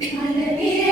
Aleluya.